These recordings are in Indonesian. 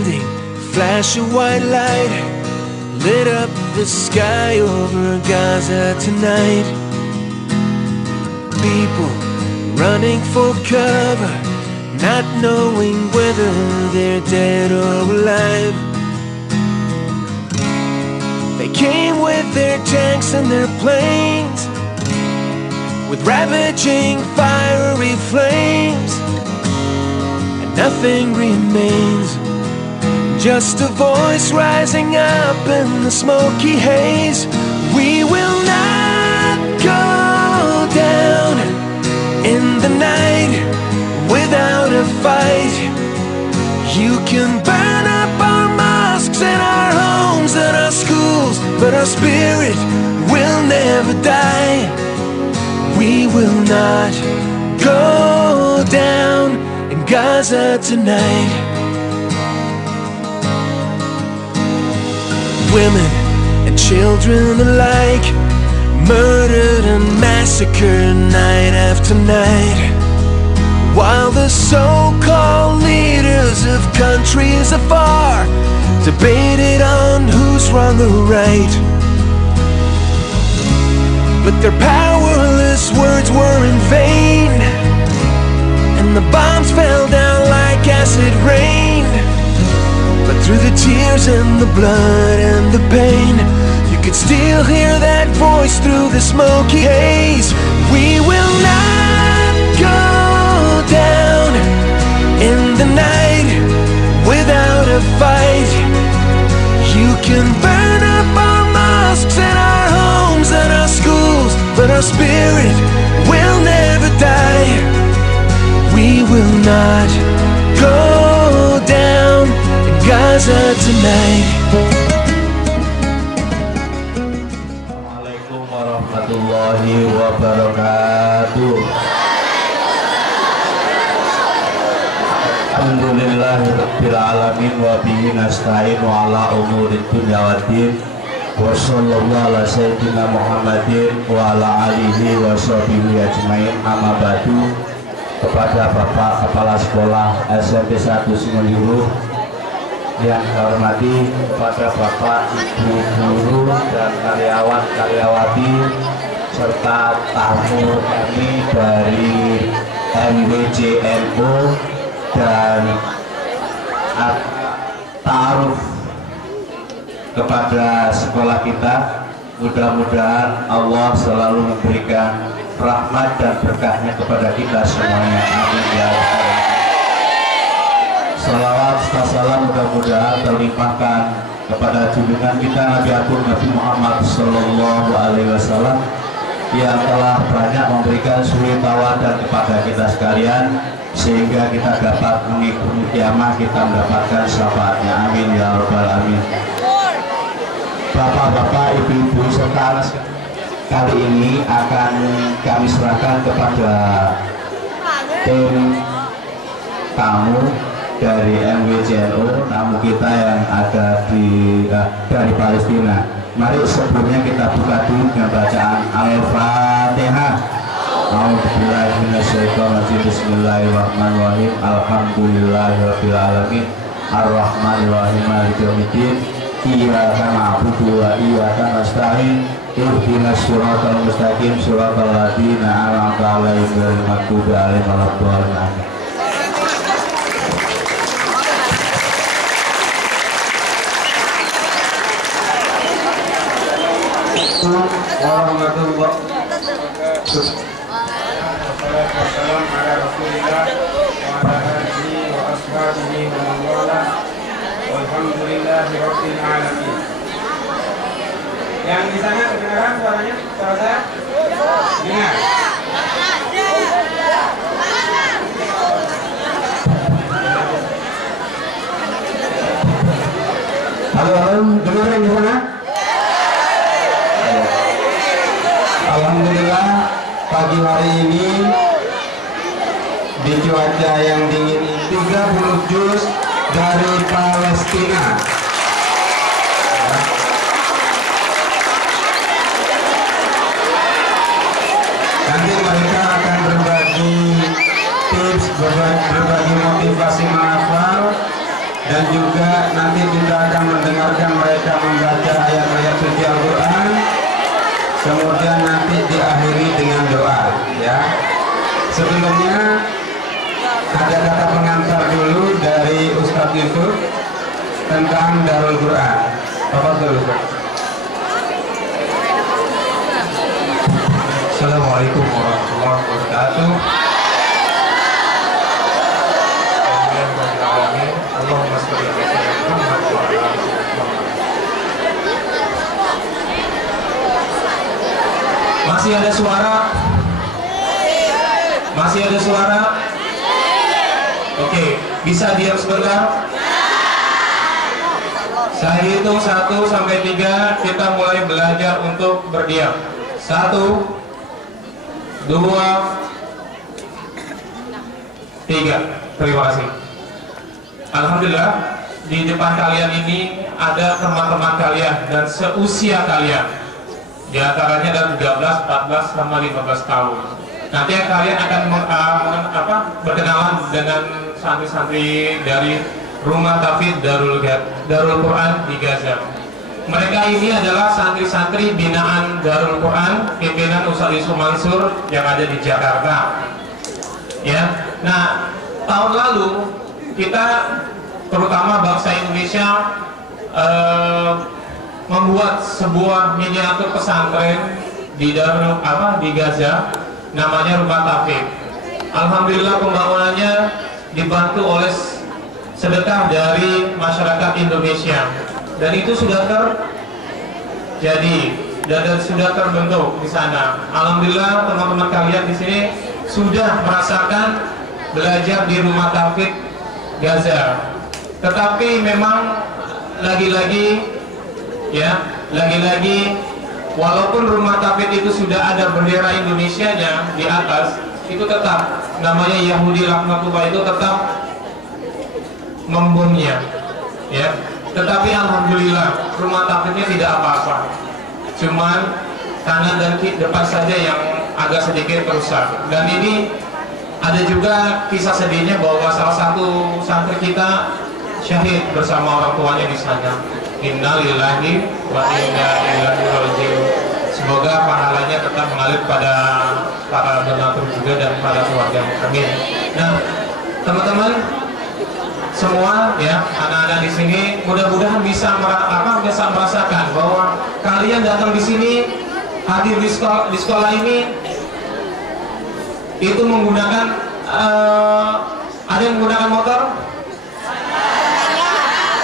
blinding flash of white light lit up the sky over Gaza tonight. People running for cover, not knowing whether they're dead or alive. They came with their tanks and their planes, with ravaging fiery flames, and nothing remains, just a voice rising up in the smoky haze. We will not go down in the night without a fight. You can burn up our mosques and our homes and our schools, but our spirit will never die. We will not go down in Gaza tonight. Women and children alike, murdered and massacred night after night, while the so-called leaders of countries afar debated on who's wrong or right. But their powerless words were in vain, and the bombs fell down like acid rain. But through the tears and the blood and the pain, you could still hear that voice through the smoky haze. We will not go down in the night without a fight. You can burn up our mosques and our homes and our schools, but our spirit will never die. We will not go down in Gaza tonight. Assalamualaikum warahmatullahi wabarakatuh. Alhamdulillahirabbil alamin wa bihi nasta'in wa ala umurid dunya waddin. Wa sallallahu ala sayyidina Muhammadin wa ala alihi wa sahbihi ajmain. Amma ba'du. Kepada Bapak Kepala Sekolah SMP 1 Sumeliru yang saya hormati, kepada Bapak Ibu guru dan karyawan-karyawati serta tamu kami dari MWJNU dan ta'aruf kepada sekolah kita. Mudah-mudahan Allah selalu memberikan rahmat dan berkahnya kepada kita semuanya. Amin ya rabbal alamin. Salawat serta salam mudah-mudahan terlimpahkan kepada junjungan kita Nabi Agung Nabi Muhammad Sallallahu Alaihi Wasallam yang telah banyak memberikan suri tauladan kepada kita sekalian, sehingga kita dapat mengikuti kiamah, kita mendapatkan syafaatnya. Amin ya rabbal alamin. Bapak-bapak, ibu-ibu serta anak, kali ini akan kami serahkan kepada tim tamu dari MWJNU, tamu kita yang ada dari Palestina. Mari sebelumnya kita buka dulu dengan bacaan Al-Fatihah. A'udzubillahi minasyaitonir Bismillahirrahmanirrahim. Alhamdulillahirabbil alamin. Ar-Rahmanir Rahim. Maliki yaumiddin. Iyyaka na'budu wa iyyaka nasta'in. Ihdinas siratal mustaqim, siratal ladzina an'amta 'alaihim ghairil maghdubi 'alaihim waladdallin. Warahmatullahi wabarakatuh. Wassalamualaikum ala Rasulillah wa ala alihi wa ashabihi wa man wala. Walhamdulillahi rabbil alamin. Yang di sana kedengaran suaranya? Suara saya? Dengar. Halo, dengar di sana? Alhamdulillah, pagi hari ini di cuaca yang dingin ini 30 juz dari Palestina. Nanti mereka akan berbagi tips, berbagi motivasi menghafal, dan dan juga nanti kita akan mendengarkan mereka membaca ayat-ayat suci Al-Quran, kemudian nanti diakhiri dengan doa ya. Sebelumnya ada kata pengantar dulu dari Ustadz Yusuf tentang Darul Quran. Bapak dulu. Assalamualaikum warahmatullahi wabarakatuh. Allahumma sholli ala sayyidina Muhammad wa ala ali Muhammad. Masih ada suara? Masih ada suara? Oke, bisa diam sebentar? Saya hitung 1 sampai 3, kita mulai belajar untuk berdiam. 1, 2, 3. Terima kasih. Alhamdulillah, di depan kalian ini ada teman-teman kalian dan seusia kalian. Di antaranya ada 13, 14, sama 15 tahun. Nanti kalian akan berkenalan dengan santri-santri dari Rumah Tahfidz Darul Quran di Gaza. Mereka ini adalah santri-santri binaan Darul Quran, pimpinan Ustaz Yusuf Mansur yang ada di Jakarta. Ya, nah tahun lalu kita terutama bangsa Indonesia membuat sebuah miniatur pesantren di di Gaza, namanya Rumah Tahfidz. Alhamdulillah pembangunannya dibantu oleh sedekah dari masyarakat Indonesia dan itu sudah terjadi dan sudah terbentuk di sana. Alhamdulillah teman-teman kalian di sini sudah merasakan belajar di Rumah Tahfidz Gaza. Tetapi memang lagi-lagi walaupun Rumah Tahfidz itu sudah ada bendera Indonesianya di atas, itu tetap namanya Yahudi laknatullah itu tetap membomnya ya. Tetapi alhamdulillah Rumah Tahfidznya tidak apa-apa, cuman kanan dan depan saja yang agak sedikit rusak. Dan ini ada juga kisah sedihnya bahwa salah satu santri kita syahid bersama orang tuanya di sana. Innalillahi wa inna ilaihi raji'un. Semoga pahalanya tetap mengalir pada para donatur juga dan pada keluarga. Amin. Nah, teman-teman semua ya, anak-anak di sini mudah-mudahan bisa merasakan bahwa kalian datang di sini, hadir di sekolah ini itu menggunakan ada yang menggunakan motor,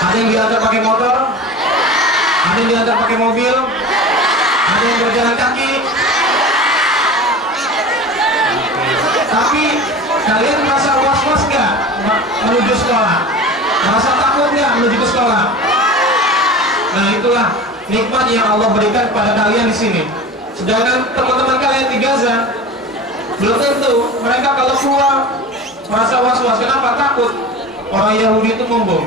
ada yang diantar pakai motor, ada yang diantar pakai mobil, ada yang berjalan kaki. Tapi kalian merasa was-was nggak menuju sekolah? Merasa takut nggak menuju ke sekolah? Nah itulah nikmat yang Allah berikan kepada kalian di sini. Sedangkan teman-teman kalian di Gaza belum tentu mereka kalau keluar merasa was-was. Kenapa? Takut orang Yahudi itu membom,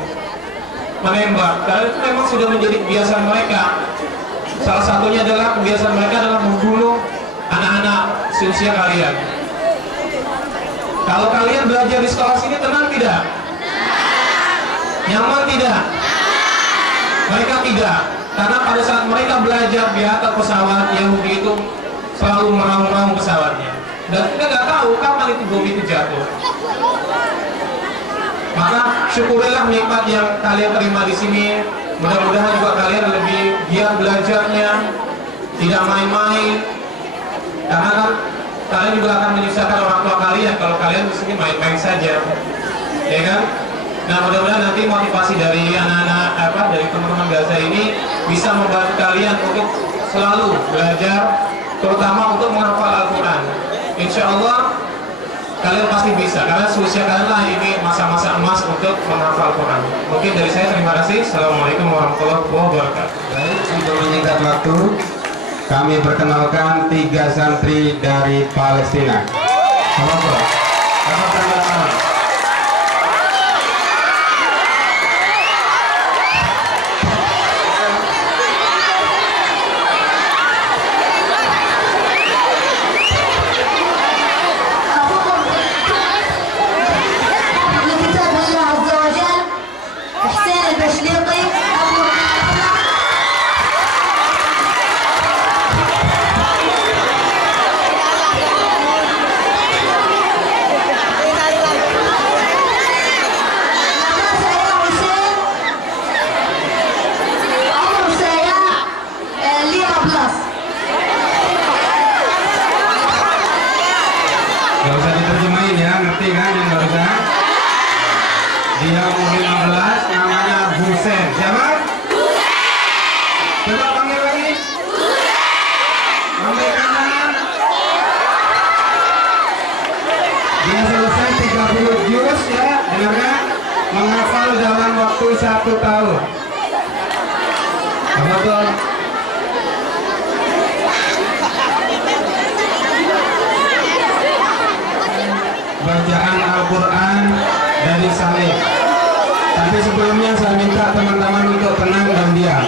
menembak. Karena itu memang sudah menjadi kebiasaan mereka. Salah satunya adalah kebiasaan mereka adalah membunuh anak-anak seusia kalian. Kalau kalian belajar di sekolah sini tenang tidak? Nyaman tidak? Mereka tidak. Karena pada saat mereka belajar di atas pesawat, Yahudi itu selalu meraung-raung pesawatnya. Dan kita nggak tahu kapan itu bom itu jatuh. Maka syukurilah nikmat yang kalian terima di sini. Mudah-mudahan juga kalian lebih giat belajarnya, tidak main-main. Karena kan kalian juga akan menyusahkan orang tua kalian kalau kalian di sini main-main saja, ya kan? Nah mudah-mudahan nanti motivasi dari anak-anak dari teman-teman Gaza ini bisa membantu kalian untuk selalu belajar, terutama untuk menghafal Al-Quran. Insya Allah kalian pasti bisa, karena seusia kalian lah ini masa-masa emas untuk menghafal Al-Quran. Mungkin dari saya terima kasih. Assalamualaikum warahmatullahi wabarakatuh. Baik, untuk menyingkat waktu, kami perkenalkan 3 santri dari Palestina. Selamat datang. بكتاب الله عز وجل Gak usah diterjemahin ya, ngerti kan yang barusan? Dia umur 15, namanya Husen. Siapa? Coba panggil lagi. Ambil kanan. Dia selesai 30 juz ya, dengarkan? Menghafal dalam waktu 1 tahun. Apa tuh? Bacaan Al-Quran dari Saleh. Tapi sebelumnya saya minta teman-teman untuk tenang dan diam.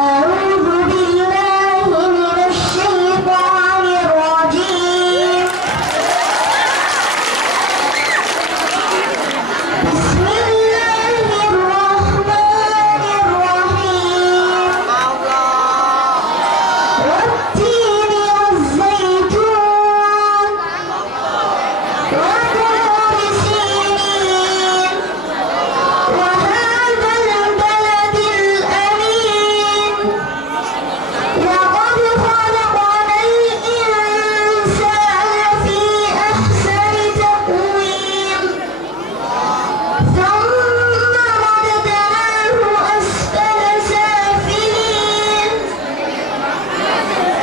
أعوذ بالله من الشيطان الرجيم بسم الله الرحمن الرحيم والتين والزيتون وطور سينين وهذا البلد الأمين لقد خلقنا الإنسان في أحسن تقويم ثم رددناه أسفل سافلين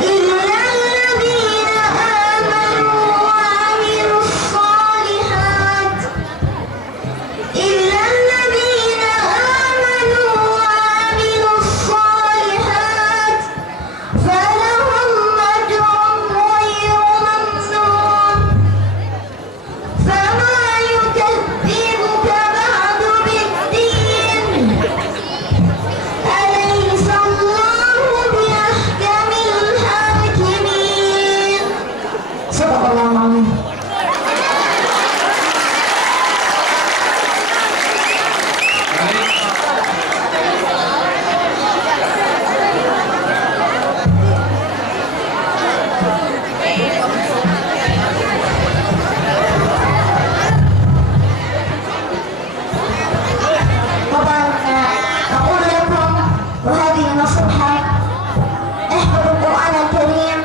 إلا الذين آمنوا وعملوا الصالحات فلهم أجر غير ممنون فما يكذبك بعد بالدين أليس الله بأحكم الحاكمين صدق الله العظيم. طبعا أقول لكم وهذه نصيحة احفظوا القرآن الكريم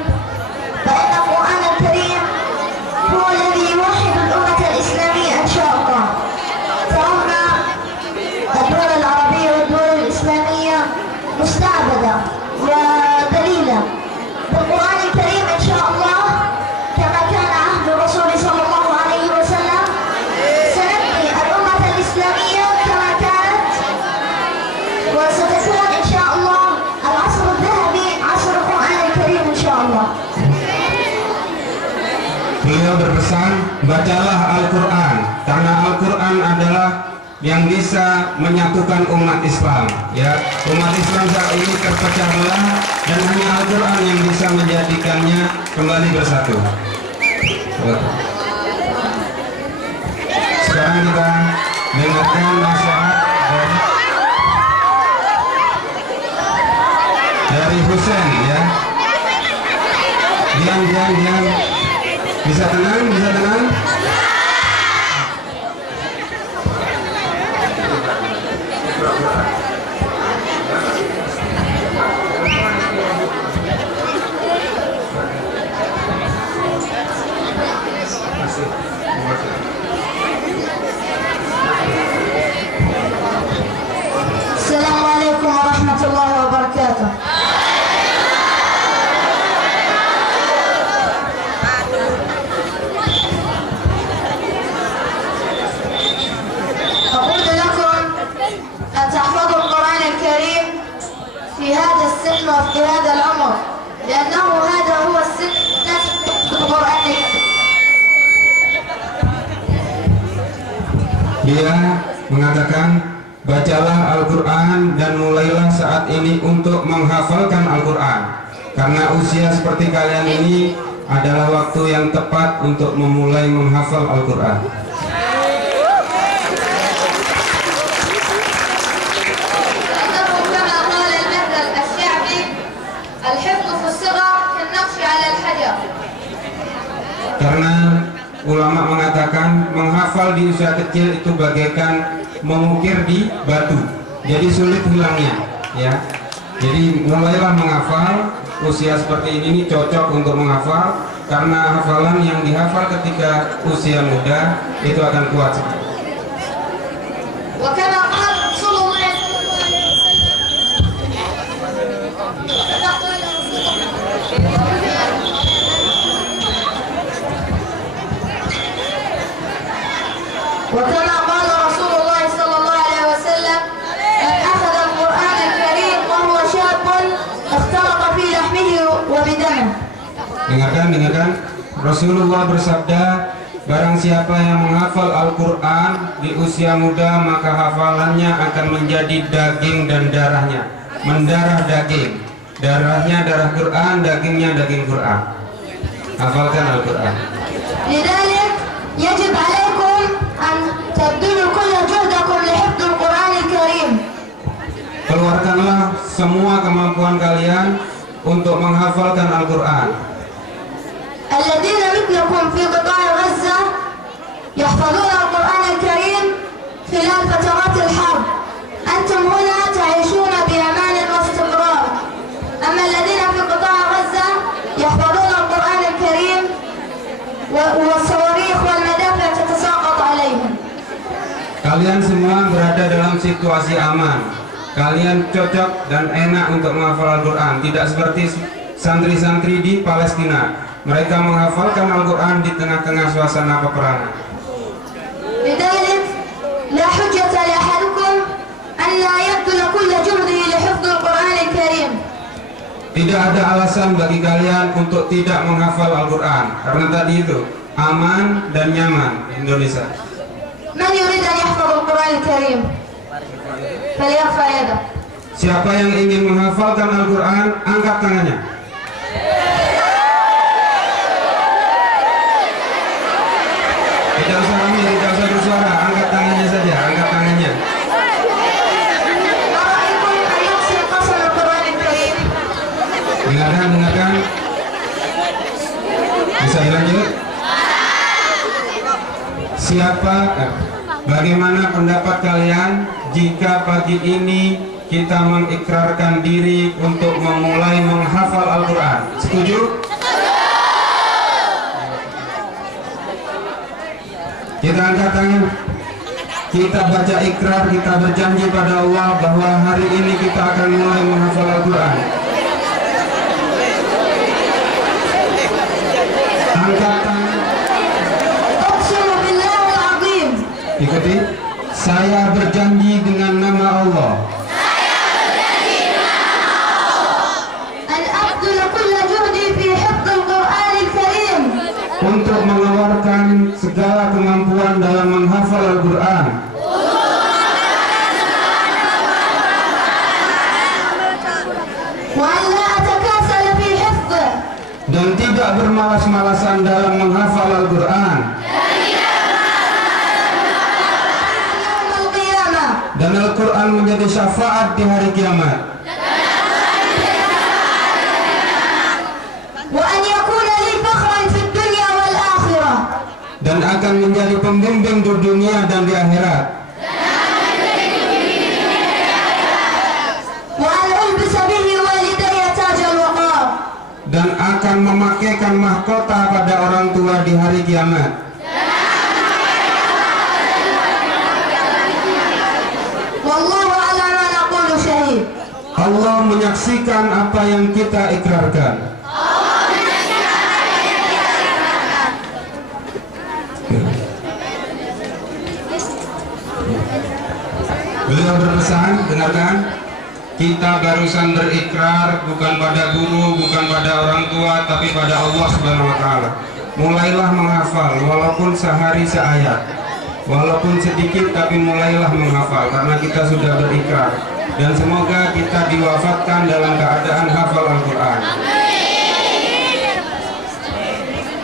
فإن القرآن الكريم هو الذي يوحد الأمة الإسلامية إن شاء الله. فهنا الدول العربية والدول الإسلامية مستعبدة وذليلة بالقرآن الكريم إن شاء الله كما كان عهد الرسول صلى الله عليه وسلم سنبني الأمة الإسلامية كما كانت وستكون إن شاء الله العصر الذهبي عصر القرآن الكريم إن شاء الله. Beliau berpesan, bacalah Al-Quran, karena Al-Quran adalah yang bisa menyatukan umat Islam. Ya, umat Islam saat ini terpecah belah dan hanya Al-Quran yang bisa menjadikannya kembali bersatu. Sekarang kita dengarkan nasihat dari Husen ya. Diam. Bisa tenang, bisa tenang. Assalamualaikum warahmatullahi wabarakatuh. أقول لكم أن تحفظوا القرآن الكريم في هذا السن وفي هذا العمر لأنه هذا هو السن في القرآن الكريم. Dia mengatakan, bacalah Al-Quran dan mulailah saat ini untuk menghafalkan Al-Quran. Karena usia seperti kalian ini adalah waktu yang tepat untuk memulai menghafal Al-Quran. لأنه كما قال المثل الشعبي الحفظ في الصغر كالنقش على الحجر. Karena ulama mengatakan menghafal di usia kecil itu bagaikan mengukir di batu, jadi sulit hilangnya, ya. Jadi mulailah menghafal usia seperti ini cocok untuk menghafal, karena hafalan yang dihafal ketika usia muda itu akan kuat. وكما قال رسول الله وكما قال رسول الله صلى الله عليه وسلم: من أخذ القرآن الكريم وهو شاب اختلط في لحمه وبدمه. Dengarkan. Rasulullah bersabda, barang siapa yang menghafal Al-Quran di usia muda, maka hafalannya akan menjadi daging dan darahnya, mendarah daging. Darahnya darah Quran, dagingnya daging Quran. Hafalkan Al-Quran. لذلك يجب عليكم أن تبذلوا كل جهدكم لحفظ القرآن الكريم. Keluarkanlah semua kemampuan kalian untuk menghafalkan Al-Quran. الذين مثلكم في قطاع غزة يحفظون القرآن الكريم خلال فترات الحرب. أنتم هنا تعيشون بأمان واستقرار. أما الذين في قطاع غزة يحفظون القرآن الكريم والصواريخ والمدافع تتساقط عليهم. Kalian semua berada dalam situasi aman. Kalian cocok dan enak untuk menghafal Al-Quran. Tidak seperti santri-santri di Palestina. Mereka menghafalkan Al-Quran di tengah-tengah suasana peperangan. لذلك لا حجة لأحدكم أن لا يبذل كل جهده لحفظ القرآن الكريم. Tidak ada alasan bagi kalian untuk tidak menghafal Al-Quran, karena tadi itu aman dan nyaman di Indonesia. من يريد أن يحفظ القرآن الكريم فليرفع يده. Siapa yang ingin menghafalkan Al-Quran, angkat tangannya. Tidak usah ramai, tidak usah bersuara, angkat tangannya saja, angkat tangannya. أرأيكم أن يقصر قسم القرآن الكريم. Dengarkan. Bisa dilanjut? Bagaimana pendapat kalian jika pagi ini kita mengikrarkan diri untuk memulai menghafal Al-Quran? Setuju? Kita angkat tangan. Kita baca ikrar, kita berjanji pada Allah bahwa hari ini kita akan mulai menghafal Al-Quran. Angkat tangan. أقسم بالله العظيم Ikuti. Saya berjanji dengan nama Allah أن أبذل كل جهدي في حفظ القرآن الكريم untuk mengeluarkan segala kemampuan dalam menghafal Al-Quran, وأن لا أتكاسل في حفظه dan tidak bermalas-malasan dalam menghafal Al-Quran, يوم القيامة. dan Al-Quran menjadi syafaat di hari kiamat, وأن يكون لي فخرا في الدنيا والآخرة. dan akan menjadi pembimbing di dunia dan di akhirat, وأن ألبس به والدي تاج الوقار. dan akan memakaikan mahkota pada orang tua di hari kiamat. والله على ما نقول شهيد. Allah menyaksikan apa yang kita ikrarkan. Beliau berpesan, dengarkan, kita barusan berikrar bukan pada guru, bukan pada orang tua, tapi pada Allah Subhanahu wa Ta'ala. Mulailah menghafal, walaupun sehari seayat, walaupun sedikit, tapi mulailah menghafal, karena kita sudah berikrar. Dan semoga kita diwafatkan dalam keadaan hafal Al-Quran.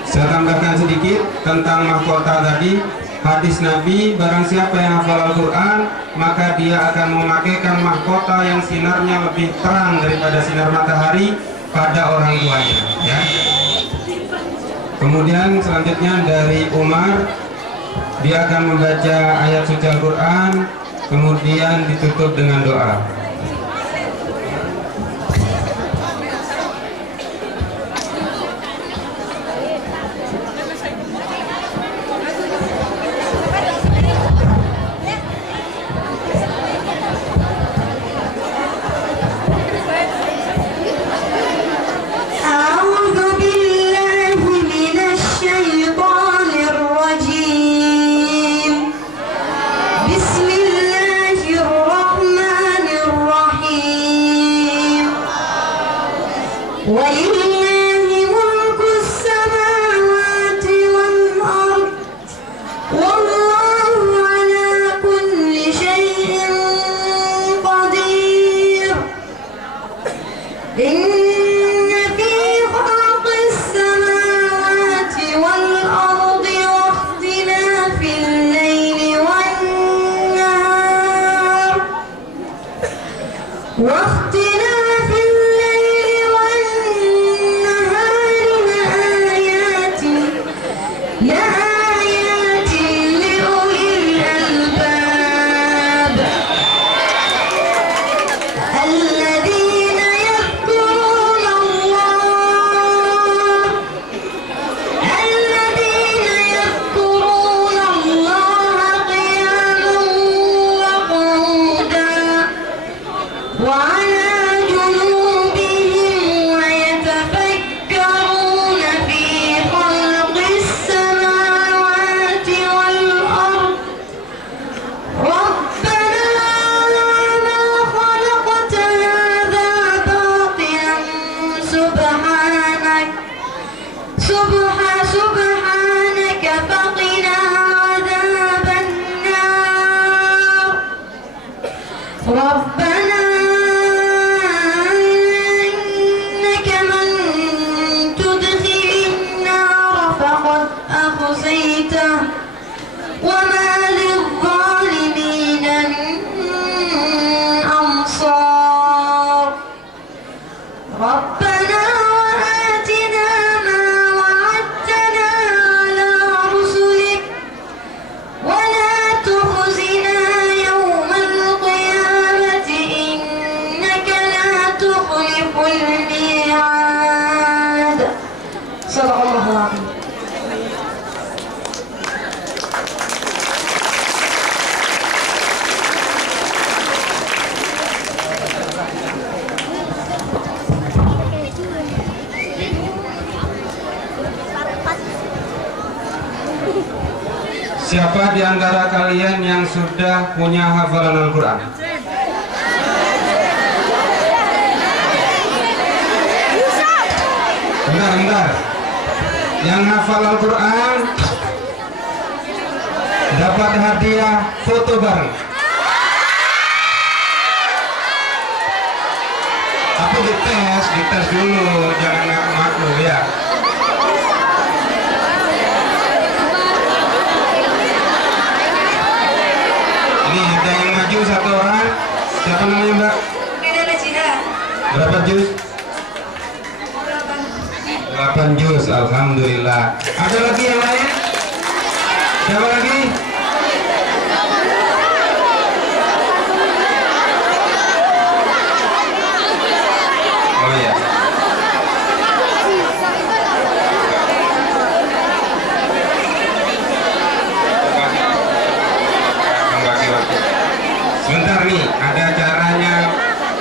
Saya tambahkan sedikit tentang mahkota tadi. Hadis Nabi, barang siapa yang hafal Al-Quran, maka dia akan memakaikan mahkota yang sinarnya lebih terang daripada sinar matahari pada orang tuanya, ya. Kemudian selanjutnya dari Umar, dia akan membaca ayat suci Al-Quran, kemudian ditutup dengan doa. أعوذ بالله من الشيطان الرجيم بسم الله الرحمن الرحيم ولله ملك السماوات والأرض والله على كل شيء قدير إن في خلق السماوات والأرض واختلاف الليل والنهار لآيات لأولي الألباب الذين يذكرون الله قياما وقعودا وعلى جنوبهم ويتفكرون في خلق السماوات والأرض ربنا ما خلقت هذا باطلا سبحانك فقنا عذاب النار ربنا إنك من تدخل النار فقد أخزيته وما للظالمين من أنصار ربنا وآتنا ما وعدتنا على رسلك ولا تخزنا يوم القيامة إنك لا تخلف الميعاد صدق الله العظيم. Siapa di antara kalian yang sudah punya hafalan Al-Quran? Bentar. Yang hafal Al-Quran dapat hadiah foto bareng. Tapi dites dulu, jangan ngaku-ngaku ya. Ini ada yang maju satu orang. Siapa namanya Mbak? Berapa juz? 8 juz, alhamdulillah. Ada lagi yang lain? Siapa lagi? Oh iya. Membagi waktu. Sebentar nih, ada caranya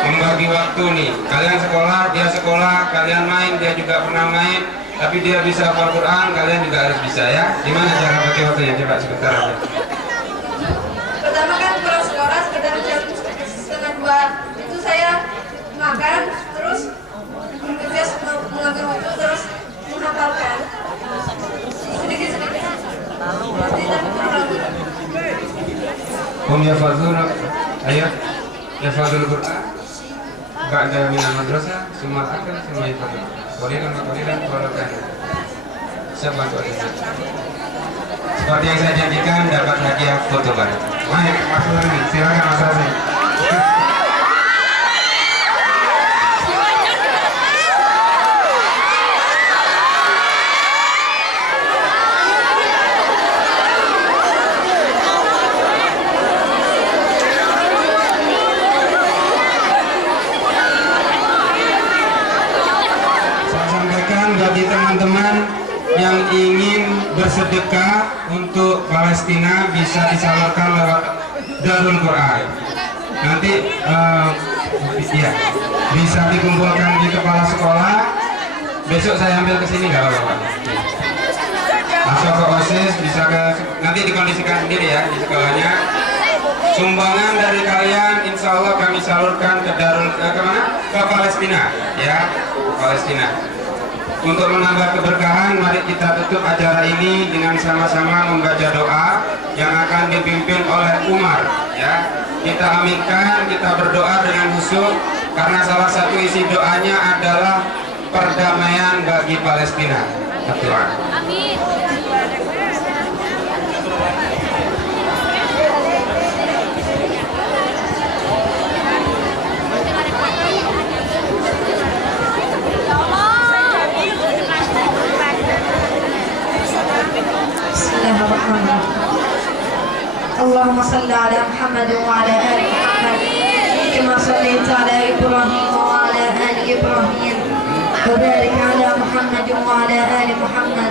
membagi waktu nih. Kalian sekolah, dia sekolah, kalian main, dia juga pernah main, tapi dia bisa hafal Quran, kalian juga harus bisa ya. Gimana cara bagi waktunya? Coba sebentar aja. Pertama kan pulang sekolah sekitar jam 1:30 itu saya makan terus kerja mengambil waktu terus menghafalkan sedikit-sedikit. Nanti pulang. Yafadzuna ayat yafadzul Quran ba'da minal madrasah summa akal summa yafadzul qalilan qalilan. Siapa tuh? Seperti yang saya janjikan dapat hadiah foto bareng. Baik, Mas Lani, silakan Mas Hasim. bersedekah untuk Palestina bisa disalurkan lewat Darul Quran. Nanti ya, bisa dikumpulkan di kepala sekolah. Besok saya ambil ke sini nggak apa-apa, Pak? Atau ke OSIS bisa nanti dikondisikan sendiri ya di sekolahnya. Sumbangan dari kalian insya Allah kami salurkan ke kemana? Ke Palestina ya, Palestina. Untuk menambah keberkahan, mari kita tutup acara ini dengan sama-sama membaca doa yang akan dipimpin oleh Umar ya. Kita aminkan, kita berdoa dengan khusyuk karena salah satu isi doanya adalah perdamaian bagi Palestina. Doa. Amin. اللهم صل على محمد وعلى آل محمد كما صليت على إبراهيم وعلى آل إبراهيم وبارك على محمد وعلى آل محمد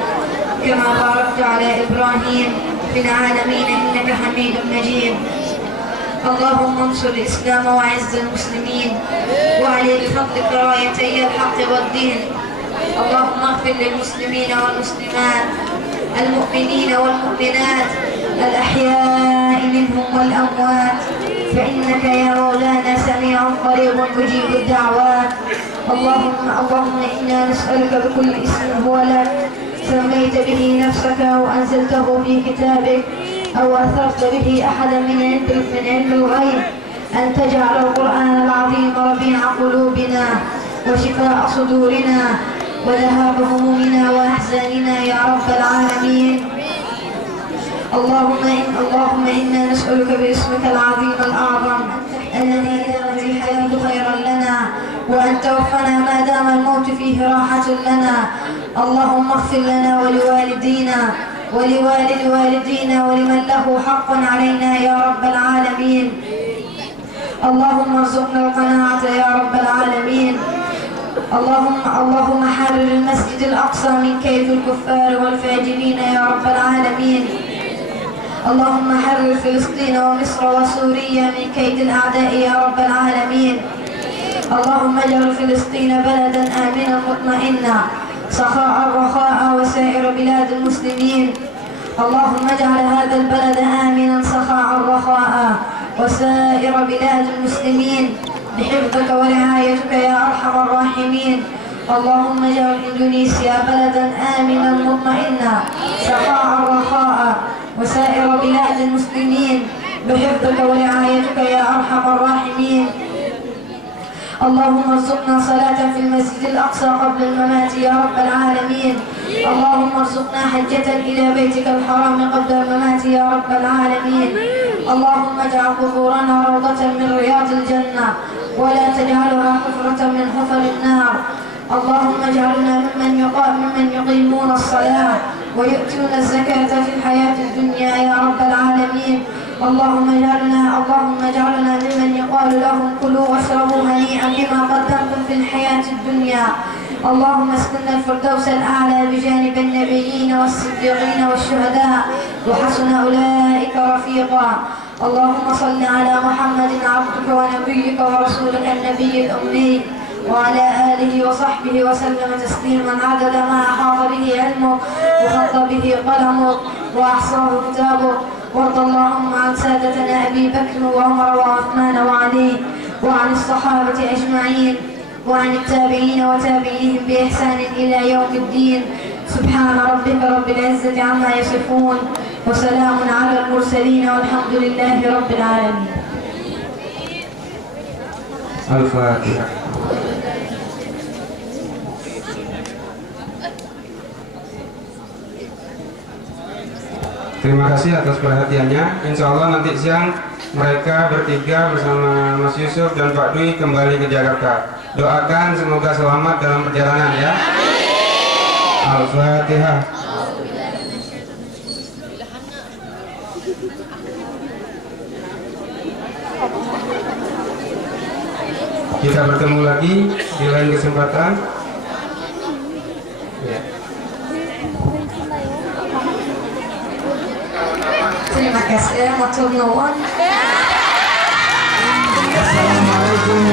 كما باركت على إبراهيم في العالمين إنك حميد مجيد. اللهم انصر الإسلام وعز المسلمين وعلي بفضلك رايتي الحق والدين. اللهم اغفر للمسلمين والمسلمات المؤمنين والمؤمنات الأحياء منهم والأموات فإنك يا مولانا سميع قريب مجيب الدعوات. اللهم إنا نسألك بكل اسم هو لك سميت به نفسك أو أنزلته في كتابك أو أثرت به أحدا من علم الغيب أن تجعل القرآن العظيم ربيع قلوبنا وشفاء صدورنا وذهاب همومنا وأحزاننا يا رب العالمين. اللهم إنا نسألك باسمك العظيم الأعظم الذي إذا في الحياة خيرا لنا وأن توفنا ما دام الموت فيه راحة لنا. اللهم اغفر لنا ولوالدينا ولوالد والدينا ولمن له حق علينا يا رب العالمين. اللهم ارزقنا القناعة يا رب العالمين. اللهم حرر المسجد الأقصى من كيد الكفار والفاجرين يا رب العالمين. اللهم حرر فلسطين ومصر وسوريا من كيد الأعداء يا رب العالمين. اللهم اجعل فلسطين بلدا آمنا مطمئنا سخاء رخاء وسائر بلاد المسلمين. اللهم اجعل هذا البلد آمنا سخاء رخاء وسائر بلاد المسلمين بحفظك ورعايتك يا أرحم الراحمين. اللهم اجعل إندونيسيا بلدا آمنا مطمئنا سخاء رخاء وسائر بلاد المسلمين بحفظك ورعايتك يا أرحم الراحمين. اللهم ارزقنا صلاة في المسجد الأقصى قبل الممات يا رب العالمين. اللهم ارزقنا حجة إلى بيتك الحرام قبل الممات يا رب العالمين. اللهم اجعل قبورنا روضة من رياض الجنة ولا تجعلها حفرة من حفر النار. اللهم اجعلنا ممن يقيمون الصلاة ويؤتون الزكاة في الحياة الدنيا يا رب العالمين. اللهم اجعلنا ممن يقال لهم كلوا واشربوا هنيئا بما قدمتم في الحياة الدنيا. اللهم اسكننا الفردوس الأعلى بجانب النبيين والصديقين والشهداء وحسن أولئك رفيقا. اللهم صل على محمد عبدك ونبيك ورسولك النبي الأمي وعلى آله وصحبه وسلم تسليما عدد ما أحاط به علمك وخط به قلمك وأحصاه كتابك. وارض اللهم عن سادتنا أبي بكر وعمر وعثمان وعلي وعن الصحابة أجمعين وعن التابعين وتابعيهم بإحسان إلى يوم الدين. سبحان ربك رب العزة عما يصفون وسلام على المرسلين والحمد لله رب العالمين. Al-Fatihah. Terima kasih atas perhatiannya. Insya Allah nanti siang mereka bertiga bersama Mas Yusuf dan Pak Dwi kembali ke Jakarta. Doakan semoga selamat dalam perjalanan ya. Al-Fatihah. Kita bertemu lagi di lain kesempatan. Ya. Terima kasih matur nuwun.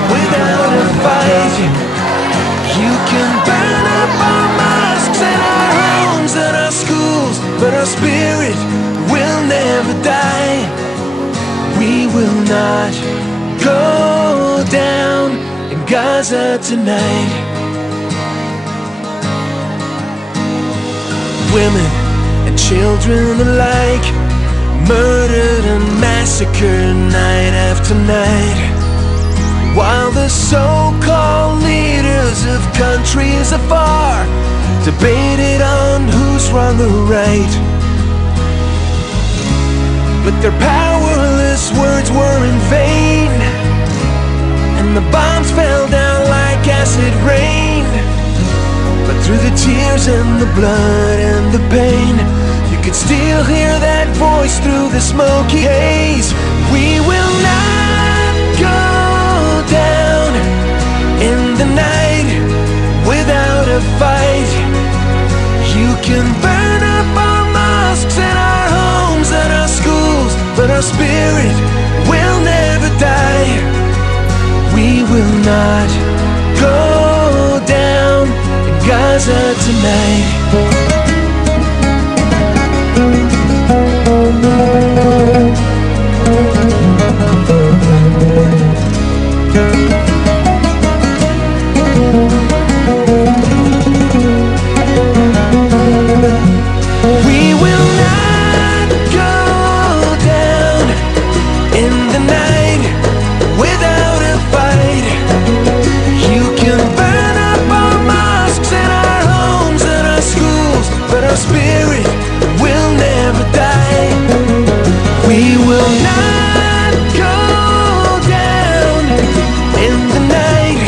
Without a fight, you can burn up our mosques and our homes and our schools, but our spirit will never die. We will not go down in Gaza tonight. Women and children alike, murdered and massacred night after night, while the so-called leaders of countries afar debated on who's wrong or right. But their powerless words were in vain, and the bombs fell down like acid rain. But through the tears and the blood and the pain, you could still hear that voice through the smoky haze. We will not go down in the night without a fight. You can burn up our mosques and our homes and our schools, but our spirit will never die. We will not go down in Gaza tonight. We will not go down in the night without a fight. You can burn up our mosques and our homes and our schools, but our spirit will never die. We will not go down in the night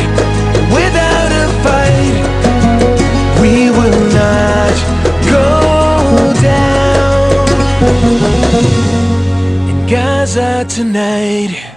without a fight. We will not go down in Gaza tonight.